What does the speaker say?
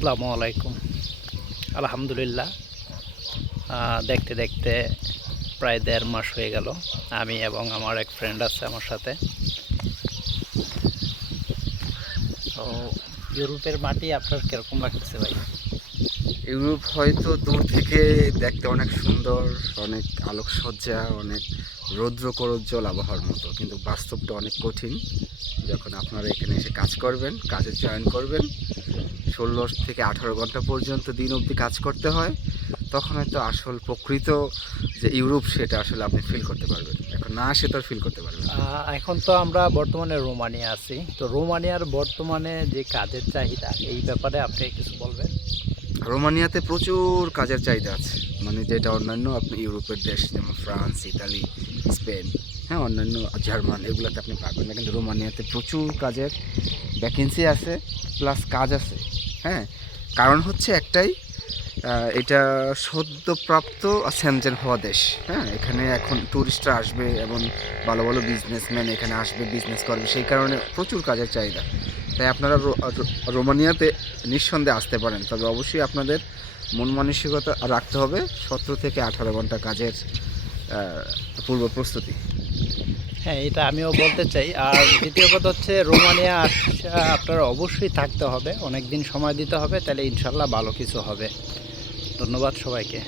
আসসালামু আলাইকুম। আলহামদুলিল্লাহ, দেখতে দেখতে প্রায় ১.৫ মাস হয়ে গেল। আমি এবং আমার এক ফ্রেন্ড আছে আমার সাথে। তো ইউরোপের মাটি আপনার কীরকম লাগতেছে ভাই? ইউরোপ হয়তো দূর থেকে দেখতে অনেক সুন্দর, অনেক আলোকসজ্জা, অনেক রৌদ্র করোজ্জ্বল আবহাওয়ার মতো, কিন্তু বাস্তবটা অনেক কঠিন। যখন আপনারা এখানে এসে কাজ করবেন, কাজে জয়েন করবেন, ১৬ থেকে ১৮ ঘন্টা পর্যন্ত দিন অবধি কাজ করতে হয়, তখন হয়তো আসল প্রকৃত যে ইউরোপ সেটা আসলে আপনি ফিল করতে পারবেন। এখন না আসে তো আর ফিল করতে পারবেন না। এখন তো আমরা বর্তমানে রোমানিয়া আছি। তো রোমানিয়ার বর্তমানে যে কাজের চাহিদা, এই ব্যাপারে আপনি কিছু বলবেন? রোমানিয়াতে প্রচুর কাজের চাহিদা আছে, মানে যেটা অন্যান্য আপনি ইউরোপের দেশ যেমন ফ্রান্স, ইতালি, স্পেন, হ্যাঁ, অন্যান্য জার্মান, এগুলোতে আপনি পাবেন না, কিন্তু রোমানিয়াতে প্রচুর কাজের ভ্যাকেন্সি আছে, প্লাস কাজ আছে। হ্যাঁ, কারণ হচ্ছে একটাই, এটা সদ্যপ্রাপ্ত সেনজেন হওয়া দেশ। হ্যাঁ, এখানে এখন ট্যুরিস্টরা আসবে এবং ভালো ভালো বিজনেসম্যান এখানে আসবে, বিজনেস করবে, সেই কারণে প্রচুর কাজের চাহিদা। তাই আপনারা রোমানিয়াতে নিঃসন্দেহে আসতে পারেন, তবে অবশ্যই আপনাদের মন মানসিকতা রাখতে হবে ১৭ থেকে ১৮ ঘন্টা কাজের পূর্ব প্রস্তুতি। হ্যাঁ, এটা আমিও বলতে চাই। আর দ্বিতীয় কথা হচ্ছে, রোমানিয়া আপনারা অবশ্যই থাকতে হবে, অনেক দিন সময় দিতে হবে, তাহলে ইনশাল্লাহ ভালো কিছু হবে। ধন্যবাদ সবাইকে।